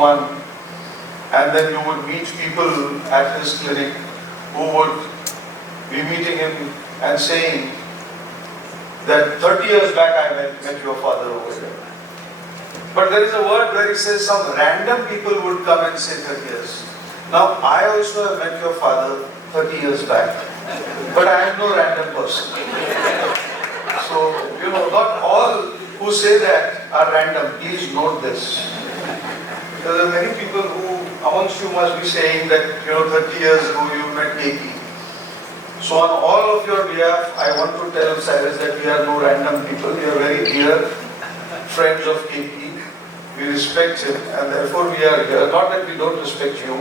one-to-one, and then you would meet people at his clinic who would be meeting him and saying that 30 years back I met your father over there. But there is a word where he says some random people would come and say 30 years. Now I also have met your father 30 years back, but I am no random person. So, not all who say that are random. Please note this. Because there are many people who amongst you must be saying that 30 years ago you met KP. So on all of your behalf, I want to tell Cyres that we are no random people. We are very dear friends of KP. We respect him, and therefore we are here. Not that we don't respect you.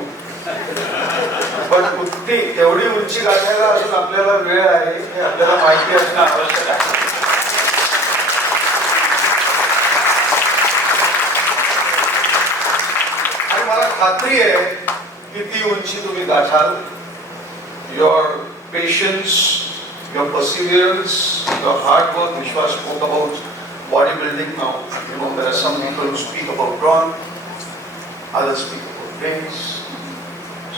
But कुठली एवढी उंची गाठायला अजून आपल्याला वेळ आहे हे आपल्याला माहिती असणं आवश्यक आहे. आणि मला खात्री आहे की ती उंची तुम्ही गाठाल. Your patience, your perseverance, your hard work. Vishwas spoke about bodybuilding now. There are some people who speak about brawn, others speak about brains.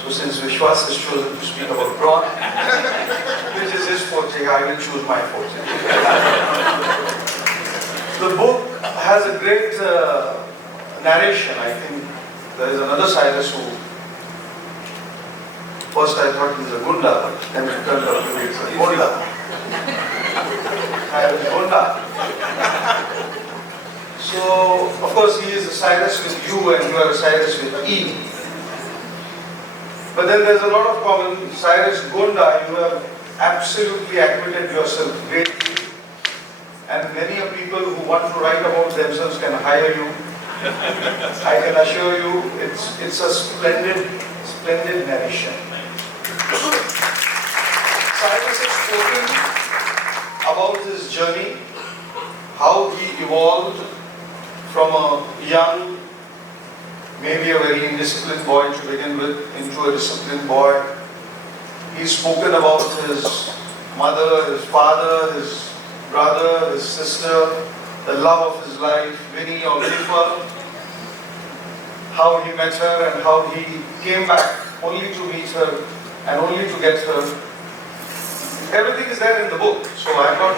So since Vishwas has chosen to speak about brawn, which is his forte, I will choose my forte. The book has a great narration. I think there is another Cyres who, first I thought he's a gunda, then it turned out to be a gunda. Cyres gunda. So, of course, he is a Cyres with U and you are a Cyres with E. But then there's a lot of common. Cyres Gonda, you have absolutely acquitted yourself greatly, and many of people who want to write about themselves can hire you. I can assure you, it's a splendid narration. Cyres has spoken about his journey, how he evolved from a young, maybe a very indisciplined boy to begin with, into a disciplined boy. He's spoken about his mother, his father, his brother, his sister, the love of his life, Winnie or Winifred, how he met her and how he came back only to meet her and only to get her. Everything is there in the book, so I'm not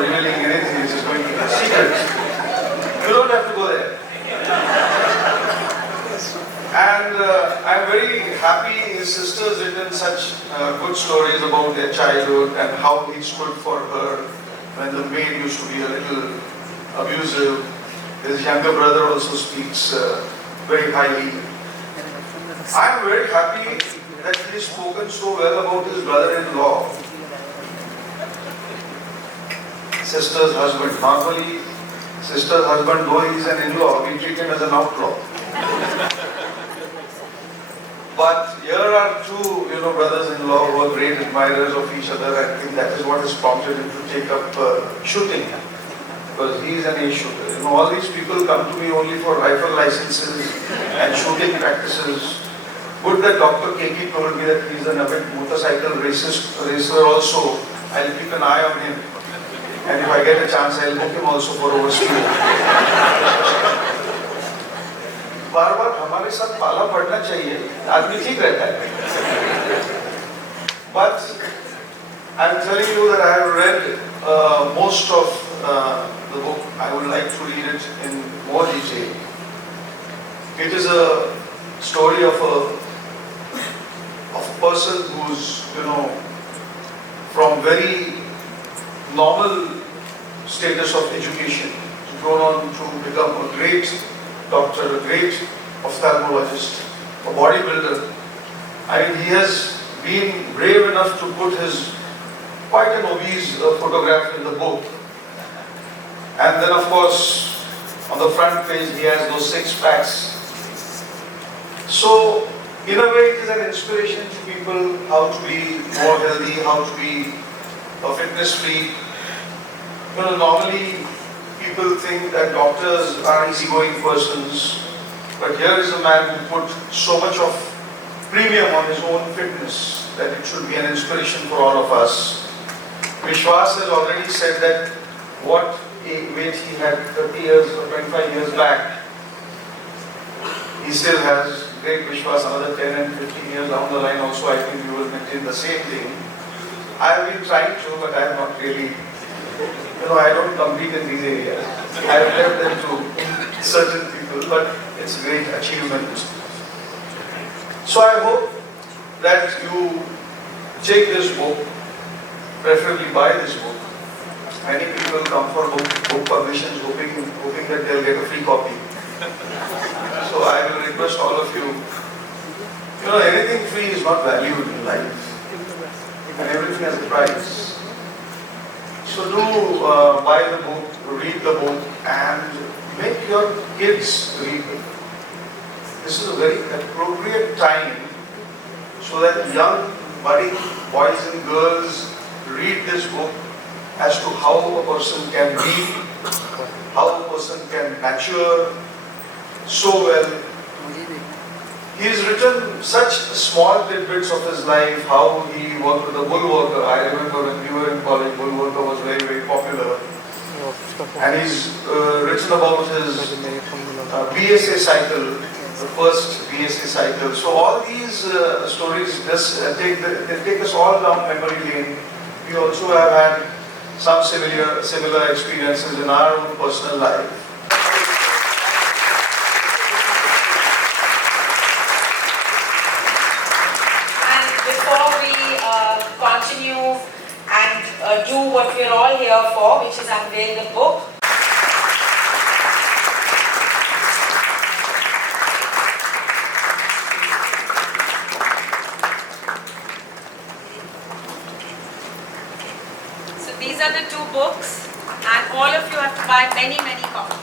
revealing anything which is going to be a secret. You don't have to go there. And I'm very happy his sister's written such good stories about their childhood and how he stood for her when the maid used to be a little abusive. His younger brother also speaks very highly. I'm very happy that he's spoken so well about his brother-in-law. Sister's husband. Normally, sister's husband, though he is an in-law, we treat him as an outlaw. But here are two, brothers-in-law who are great admirers of each other. I think that is what has prompted him to take up shooting, because he is an ace shooter. All these people come to me only for rifle licenses and shooting practices. Good that Dr. KP told me that he is an avid motorcycle racer also. I'll keep an eye on him, and if I get a chance, I'll book him also for overspeed. बार बार हमारे साथ पाला पड़ना चाहिए, आदमी ठीक रहता है. But I'm telling you that I have read most of the book. I would like to read it in more detail. It is a story of a person who's from very normal status of education, grown on to become a great doctor, a great ophthalmologist, a bodybuilder. I mean, he has been brave enough to put his quite an obese photograph in the book. And then, of course, on the front page, he has those 6 packs. So, in a way, it is an inspiration to people how to be more healthy, how to be a fitness freak. Normally, people think that doctors are easygoing persons, but here is a man who put so much of premium on his own fitness that it should be an inspiration for all of us. Vishwas has already said that what weight he had 30 years or 25 years back, he he still has great Vishwas. Another 10 and 15 years down the line also, I think we will maintain the same thing. I have been trying to, but I have not really, I don't compete in these areas. I have left them to certain people, but it's a great achievement. So I hope that you take this book, preferably buy this book. Many people will come for book publications hoping that they'll get a free copy. So I will request all of you, anything free is not valued in life, and everything has a price. So do buy the book, read the book, and make your kids read it. This is a very appropriate time so that young budding boys and girls read this book as to how a person can be, how a person can mature so well. He has written such small tidbits of his life, how he worked with a bull worker. I remember when we were in college, bull worker was very, very popular. And he's written about his BSA cycle, the first BSA cycle. So all these stories they take us all down memory lane. We also have had some similar experiences in our own personal life. And before we continue and do what we're all here for, which is unveil the book, these are the two books, and all of you have to buy many, many copies.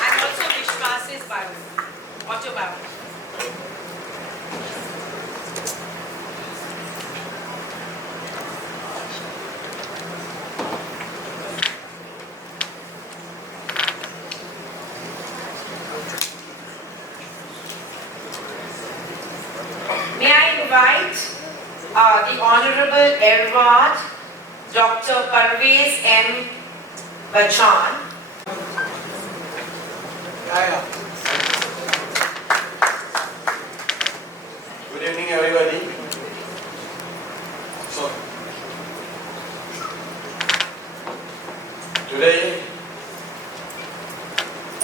And also Vishwas's Bible, autobiography. May I invite the Honorable Award, Dr. Parvez M. Bachchan. Good evening, everybody. So, today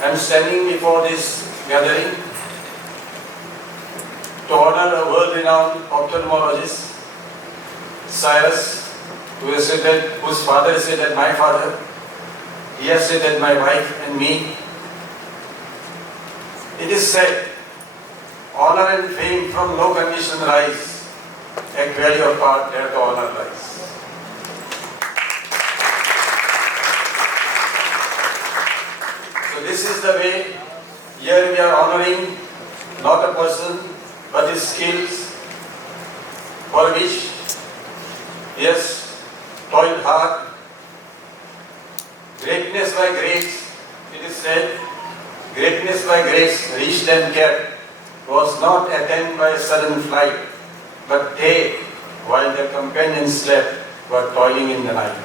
I am standing before this gathering to honor a world-renowned ophthalmologist, Cyres, whose father is said as my father. He has said as my wife and me. It is said, honor and fame from no commission rise, equality of part there to honor lies. So this is the way. Here we are honoring not a person, but his skills, for which he has toiled hard. Greatness by grace, it is said, greatness by grace reached and kept, was not attained by a sudden flight, but they, while their companions slept, were toiling in the night.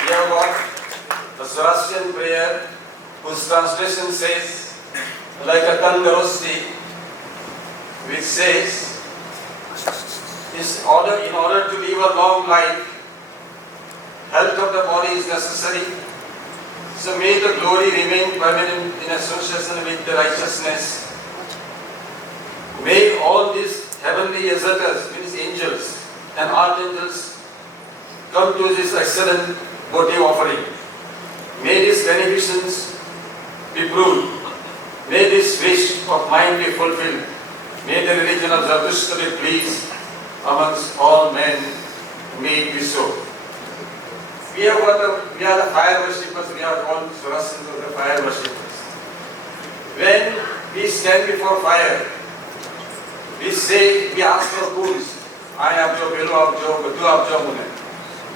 We have got the Zoroastrian prayer, whose translation says, like a tandarusti, which says, in order to live a long life, health of the body is necessary. So may the glory remain permanent in association with the righteousness. May all these heavenly exalters, means angels and archangels, come to this excellent votive offering. May these beneficence be proved. May this wish of mine be fulfilled. May the religion of Zarathustra be pleased amongst all men. May it be so. We are the fire worshippers. We are all Zoroastrians of the fire worshippers. When we stand before fire, we ask for foods. I have job, below have job, do have job.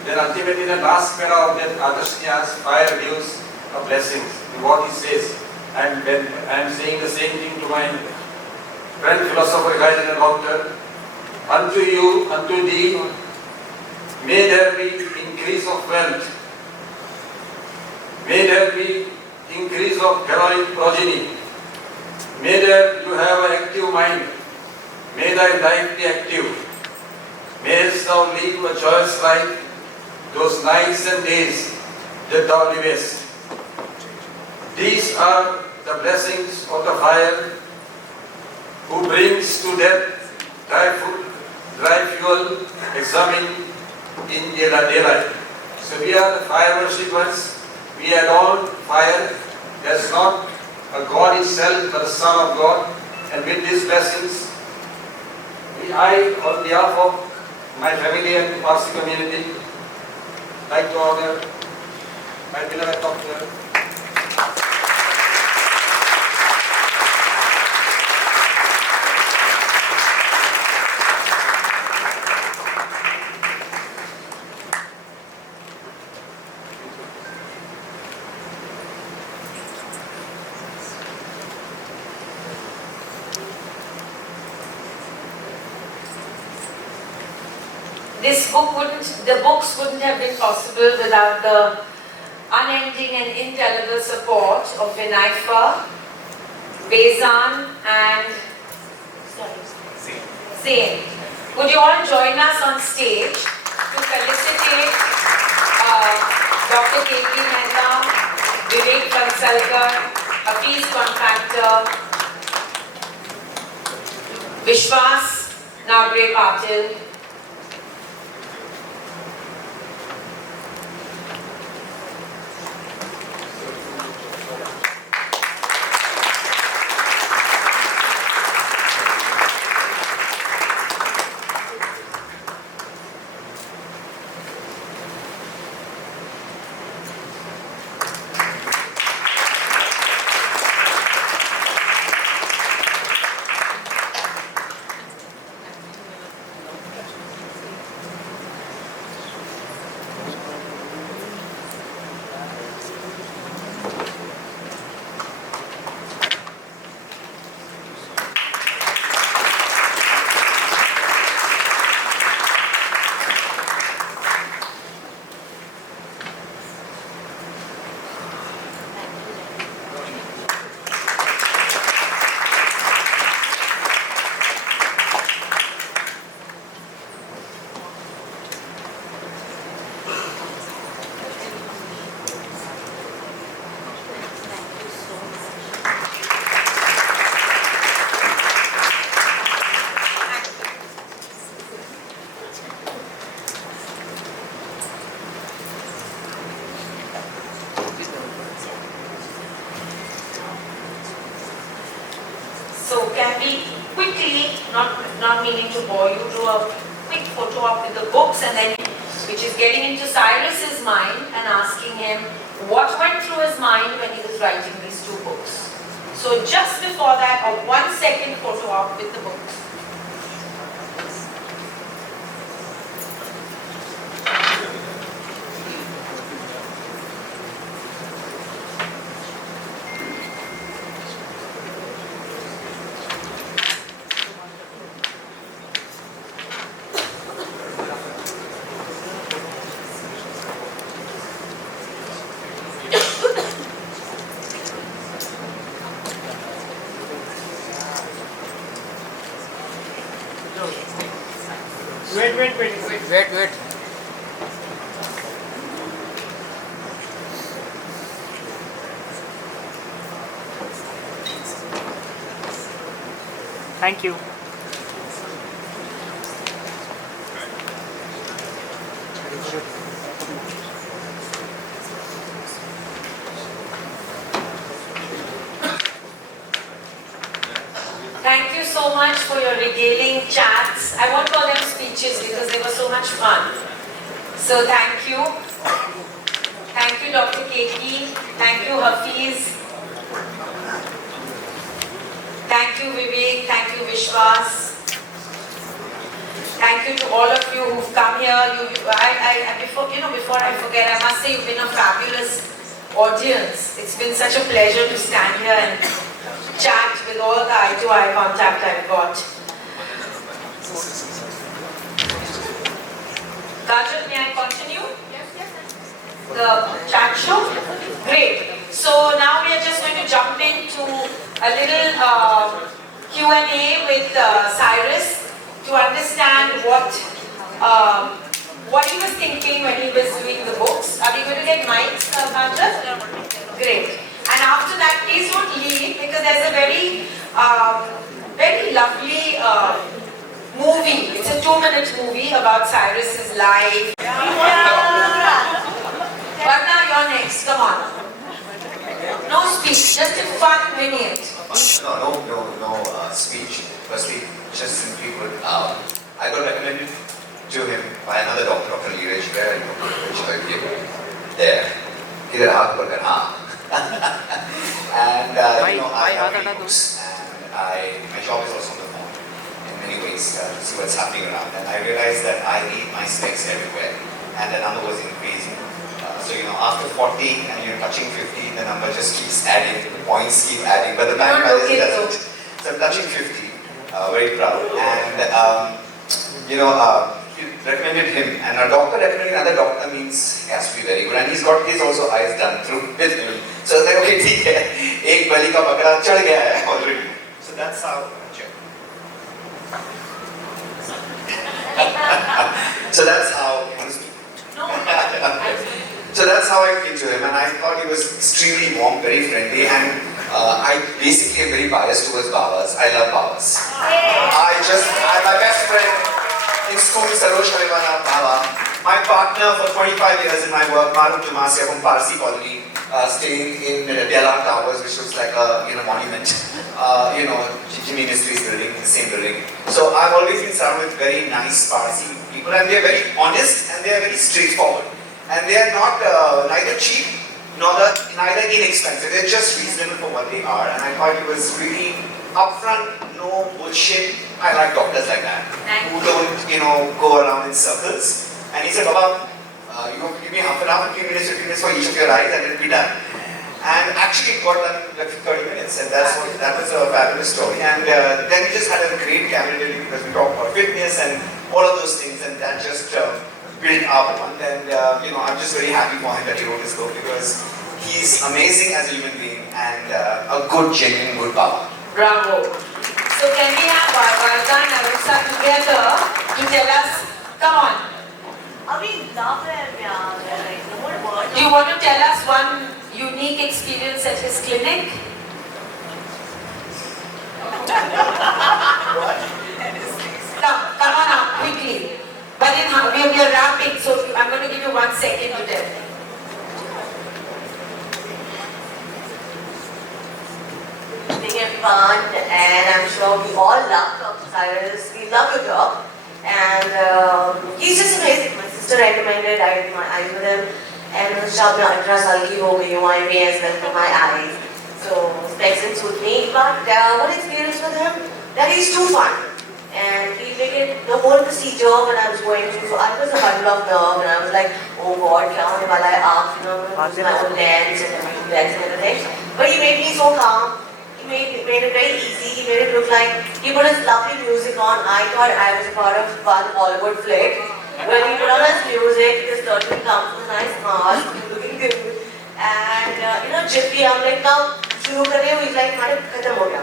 Then ultimately the last para of that Adashni asks, fire gives a blessings. In what he says. And when I am saying the same thing to my friend, philosopher, guide and doctor, unto you, unto thee, May there be increase of wealth. May there be increase of heroic progeny. May there you have an active mind. May thy life be active. Mayest thou live a joyous life, those nights and days that thou livest. These are the blessings of the fire who brings to death dry fuel examined in daylight. So we are the fire worshippers. We adorn fire as not a God itself, but the Son of God. And with these blessings, I, on behalf of my family and Parsi community, like to honor my beloved doctor. The books wouldn't have been possible without the unending and indelible support of Vinayfa, Bezan and Zain. Would you all join us on stage to felicitate Dr. K.P. Mehta, Vivek Pansalkar, Hafiz Contractor, Vishwas Nagre Patil, not meaning to bore you, do a quick photo op with the books and then which is getting into Cyrus's mind and asking him what went through his mind when he was writing these two books. So just before that, a 1 second photo op with the books. Wait. Thank you. Thank you so much for your regaling chats. I won't call them speeches because they were so much fun. So thank you. Thank you, Dr. Keki. Thank you, Hafiz. Thank you, Vivek. Thank you, Vishwas. Thank you to all of you who've come here. Before I forget, I must say you've been a fabulous audience. It's been such a pleasure to stand here and chat with all the eye-to-eye contact I've got. Kajal, may I continue? The chat show? Great. So now we are just going to jump into a little Q&A with Cyres to understand what he was thinking when he was doing the books. Are we going to get mics, Kajal? Great. And after that, please don't leave because there's a very lovely movie. It's a 2-minute movie about Cyrus's life. Varna, you're next. Come on. No speech, just a fun vignette. No speech. Firstly, just simply put, I got recommended to him by another doctor, Dr. Neeraj. Where are you? Which are you? There. Either हाथ पकड़ हाँ. And भाई हाथ हटा दो. My job is also on the phone in many ways to see what's happening around. And I realized that I need my specs everywhere, and the number was increasing. So after 40 and you're touching 50, the number just keeps adding. The points keep adding, but the bank balance doesn't. So I'm touching 50, very proud. And he recommended him, and a doctor recommending another doctor means he has to be very good. And he's got his also eyes done through with him. So it's like, okay, ठीक है, एक बलि का बकरा चढ़ गया है already. So that's how. So that's how. So that's how I came to him, and I thought he was extremely warm, very friendly, and I basically am very biased towards Babas. I love Babas. I'm my best friend in school, Sarosh Harivana Baba. My partner for 25 years in my work, Maruk Jumasia from Parsi Colony, staying in Dela Towers, which looks like a monument. Jimmy Mysteries building, the same building. So I've always been surrounded with very nice Parsi people, and they are very honest and they are very straightforward. And they are not neither cheap neither inexpensive. They're just reasonable for what they are. And I thought it was really upfront, no bullshit. I like doctors like that who don't, go around in circles. And he said, Baba, you give me half an hour, 15 minutes for each of your eyes, and it'll be done. And actually, it got done in like 30 minutes, and that was a fabulous story. And then we just had a great camaraderie because we talked about fitness and all of those things, and that just built our bond. And I'm just very happy for him that he wrote this book because he's amazing as a human being and a good, genuine, good Baba. Bravo. So can we have Varda and Arusa together to tell us, come on. Do you want to tell us one unique experience at his clinic? Come on up, quickly. But we are wrapping, so I'm going to give you 1 second to tell me. Fun, and I'm sure we all love Dr. Cyres. We love your job, and he's just amazing. My sister recommended, I did with him, and the shop now ultra sulky ho gayi hu, IBS for my eyes. So specs it suit me, but one experience with him, that he's too fun. And he made it the whole procedure when I was going through. So I was in the of nerve, and I was like, oh God, kya hone wala hai aap, my own lens and everything. But he made me so calm. He made it very easy. He made it look like he put his lovely music on. I thought I was part of one Bollywood flick. When he put on his music, this certainly comes with a nice mask, looking good. And Jippy, I'm like, now, shuru kar rahe ho? He's like, madam, khatam ho gaya.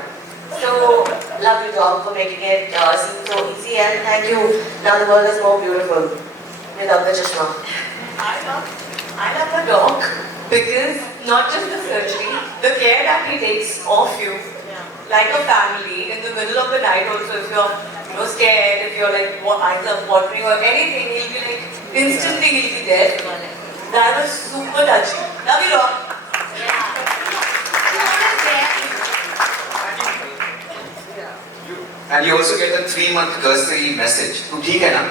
So, love your job for making it seem so easy, and thank you. Now the world is more beautiful without the chashma. I love the dog because not just the surgery, the care that he takes of you, like a family, in the middle of the night also, if you're scared, if you're like eyes are watering or anything, he'll be like, instantly he'll be there. That was super touching. Love you, dog. And you also get a 3-month cursory message. Tu theek hai na?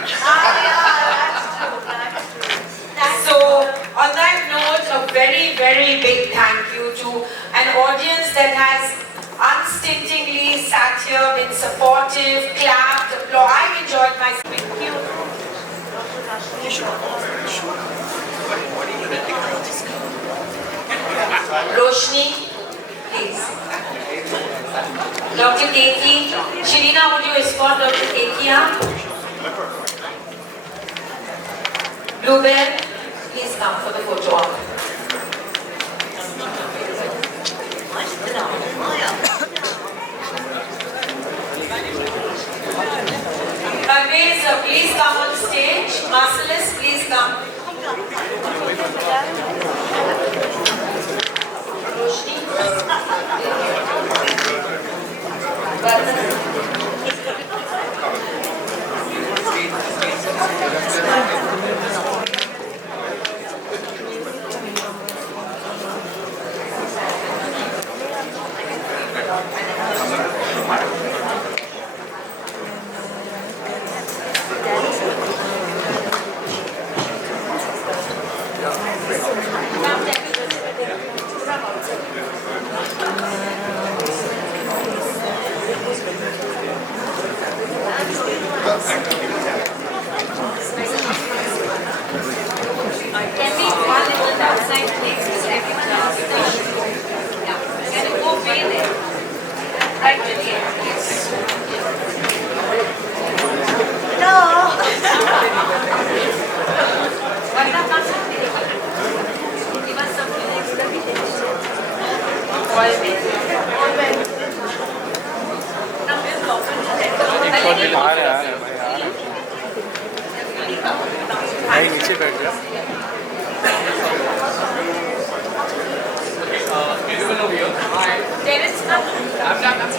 So, on that note, a very, very big thank you to an audience that has unstintingly sat here, been supportive, clapped, applauded. I've enjoyed myself. Thank you. Roshni, please. Dr. Keki, Shirina, would you escort Dr. Keki up? Bluebell, please come for the photo op. Parvez, please come on stage. Marcellus, please come. Roshni. Can we go a little outside, please? Because everyone has station. Yeah. Can you go way there? Right to the end, please. No. Varda, come take it. Give us some legs. Always. A little more. भाई नीचे बैठ जा There is wait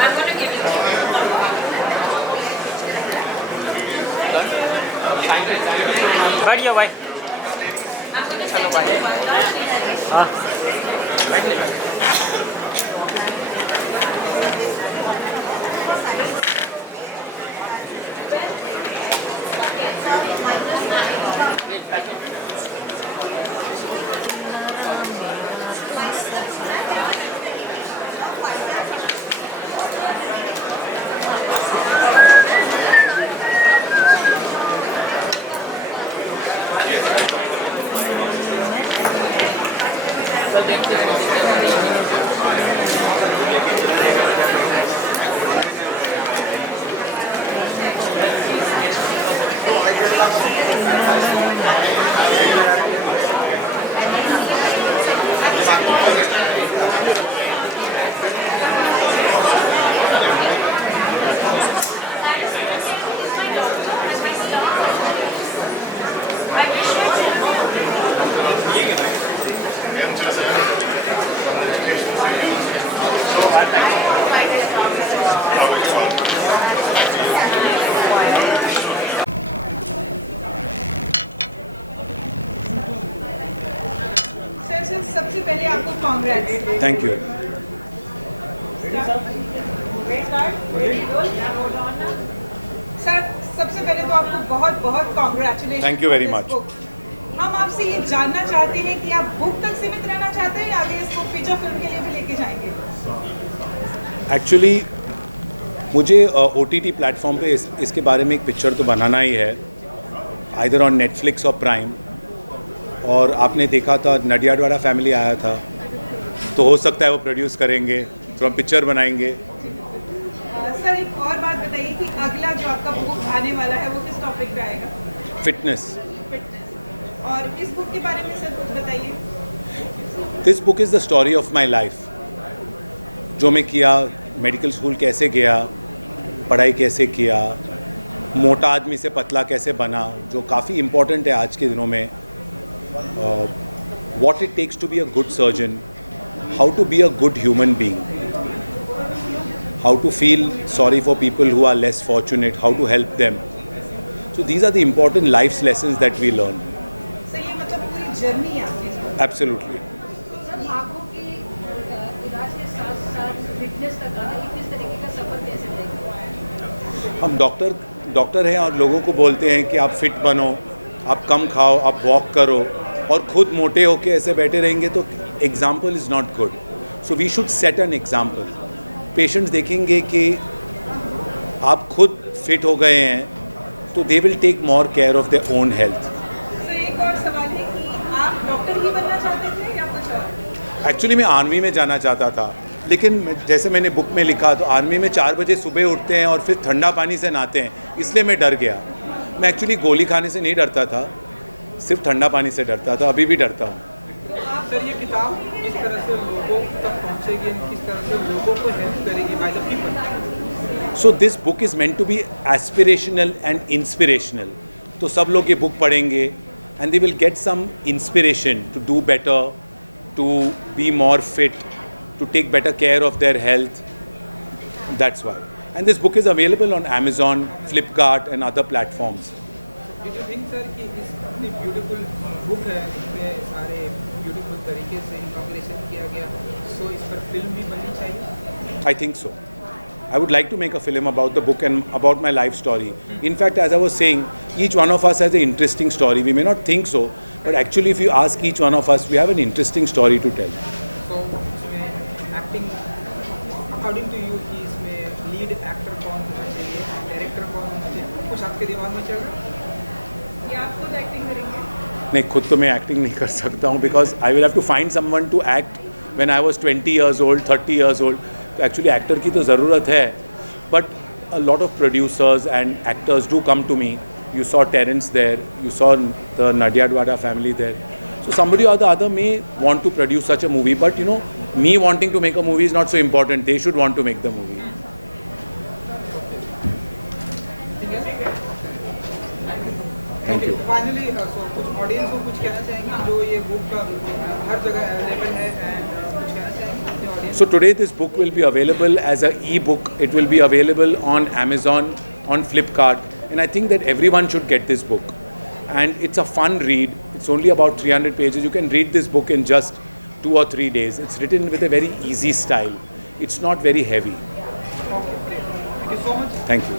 I'm going to give it to you. बैठ जाओ भाई I'm going to चलो send भाई it to Varda. She'll send it. हाँ सर सबसे पहले आपको कांग्रेट्स। Thank you. सर सबसे पहले तो आपको बहुत बहुत congratulation. Thank you very much. हम आपसे ये जानना चाहते हैं कि आप बुक तक सीमित रहना चाहते हैं या आगे इसको फीचर फिल्म के लिए भी लेके जाएंगे? एक्चुअली मुझे OTT प्लेटफॉर्म पे इसके बारे में एक पिक्चर तो बनाना ही है, आइदर ऑन नेटफ्लिक्स और प्राइम। और आपने देखा था नडियाडवाला फैमिली आया था, तो हो सकता है वो प्रोड्यूस करेंगे तो हम पिक्चर बनाएंगे। सर एक और बात बताइए कि अगला जो आपका बुक आने वाला है वो किस टॉपिक पे आएगा? फिटनेस। और इस बुक के बारे में सर कुछ बताइए। This book is the story of my life. जो मैं किया, मेडिकल स्कूल कैसे गया, पढ़ाई कैसे किया, मोटा आदमी से पतला कैसे बना, जो काफ़ी इम्पोर्टेंट है आज के दिनों में। what it takes to be a good surgeon, how to be a good human being, how to feel sorry for people who are less fortunate, how to help them. So these are the important life's lessons that we learn. Sir ये मतलब पूरी journey है आपकी इसमें। Absolutely. Sir आँखों के इलाज के साथ साथ फिटनेस तक आना, ये किस तरीके का सफर कैसे तय? हम डॉक्टर हैं और लोगों को बोलते हैं कि आप फिट बनो, आप कम खाओ, आप वॉक करो, और खुद मोटे होके ऐसे बैठे रहेंगे तो example is not good. So we should set an example. Patients देखेंगे कि आप खुद fit हो गए हैं, तो they will take more care of their own health. Sir एक और सवाल है कि आप डॉक्टर ही बनना चाहते थे या कुछ और? एक्चुअली मैं आर्मी में जाना चाहता था, लेकिन जैसे मैंने बुक में लिखा तो आर्मी में 4 बजे सुबह उठते हैं और फिर ठंडा पानी से नहाते हैं, इसलिए मैं डर गया. मैं एक्चुअली गोली खाने से नहीं डरता था, सिर्फ ठंडा पानी से डरता था, अभी भी डरता हूँ. सर ये किताब किस तरह से लोगों तक पहुँचेगी, किस तरह से लोगों को हेल्प करेगी by the people? So this book is meant to be aspirational and inspirational. तो सब लोग ये बुक पढ़ेंगे and they will get some inspiration to do better, to be more fit, to take better care of their health. That's why. And this book is available on Amazon, Flipkart and other platforms. Do you think sir कि इस इतनी beautiful book है, इसमें सारे beautiful तरीके से इंटॉग्रेशन किया गया, सो इस पर फिल्म भी बननी चाहिए? I think so. I would like to make a film about the book and about my life story. In fact, as I was saying, each one of us has an interesting story. We may not think so, but actually if you ask each one of us, we have an interesting story to tell. So इसमें acting according to you कि इसमें lead actor कौन होना चाहिए, director कौन होना चाहिए, कुछ आपके दिमाग में चल रहा है? या आप खुद एक्टिंग करेंगे? नहीं, खुद तो मैं एक्टिंग नहीं कर सकता हूँ, because I will have to find someone to act when I was 20 years old, 30 years old. तो एक्चुअली एक्टर की तो ज़रूरत है, but a lot of producers and actors do come to me. You saw Terence there, you saw the Nadyadwada family there. So somebody or the other may want to produce such a movie, but you know, me wanting to make a movie is not so important. They should want to make the movie. Thank you. Finally, so कुछ audience को कुछ कहना चाहेंगे जो ये book हर जगह available है, and कुछ कहना चाहेंगे अपने audience? So today this book will be available as an e-book. It will be available on Amazon, on Flipkart, and I think that everyone should get this book. And it's a fun read. It's only about 300 pages. You can read this book in just 2 or 3 days. It's written with a very easy style. It's not very heavy. Okay, great. Thank you so much. Thank you.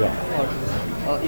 Yeah.